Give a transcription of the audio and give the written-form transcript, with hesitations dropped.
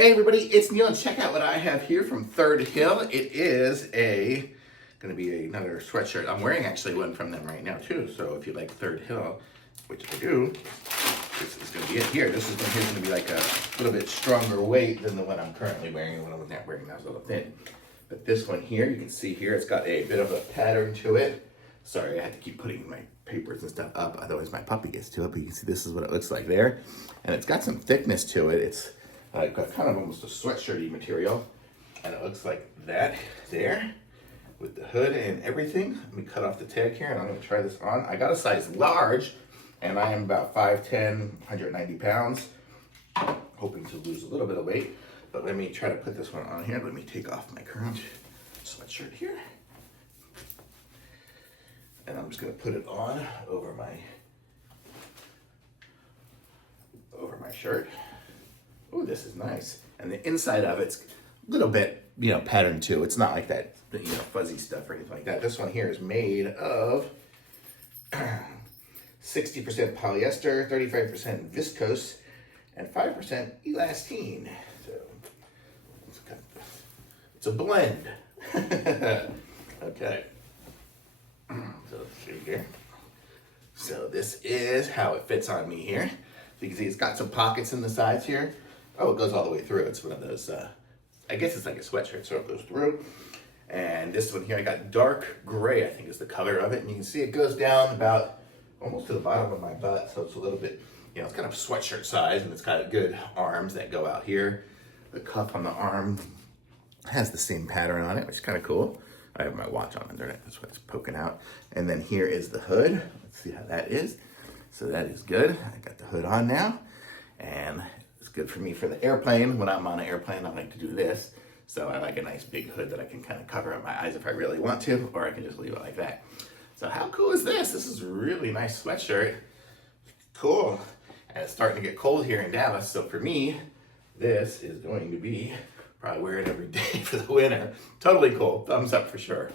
Hey everybody, it's Neil and check out what I have here from Third Hill. It is gonna be another sweatshirt. I'm wearing actually one from them right now too. So if you like Third Hill, which I do, this is gonna be it here. This is gonna be like a little bit stronger weight than the one I'm currently wearing. The one I'm not wearing now is a little thin. But this one here, you can see here, it's got a bit of a pattern to it. Sorry, I had to keep putting my papers and stuff up, otherwise my puppy gets to it. But you can see this is what it looks like there. And it's got some thickness to it. It's got kind of almost a sweatshirty material, and it looks like that there with the hood and everything. Let me cut off the tag here and I'm gonna try this on. I got a size large and I am about 5'10", 190 pounds. Hoping to lose a little bit of weight, but let me try to put this one on here. Let me take off my current sweatshirt here. And I'm just gonna put it on over my shirt. Oh, this is nice. And the inside of it's a little bit, patterned too. It's not like that, fuzzy stuff or anything like that. This one here is made of 60% polyester, 35% viscose, and 5% elastine. So it's a blend. Okay. So let's see here. So this is how it fits on me here. So you can see it's got some pockets in the sides here. Oh, it goes all the way through. It's one of those, I guess it's like a sweatshirt, so it goes through. And this one here, I got dark gray, I think is the color of it. And you can see it goes down about almost to the bottom of my butt. So it's a little bit, it's kind of sweatshirt size, and it's got good arms that go out here. The cuff on the arm has the same pattern on it, which is kind of cool. I have my watch on under it, that's why it's poking out. And then here is the hood. Let's see how that is. So that is good. I got the hood on now, and it's good for me for the airplane. When I'm on an airplane, I like to do this. So I like a nice big hood that I can kind of cover up my eyes if I really want to, or I can just leave it like that. So how cool is this? This is a really nice sweatshirt. Cool. And it's starting to get cold here in Dallas, so for me, this is going to be probably wear it every day for the winter. Totally cool. Thumbs up for sure.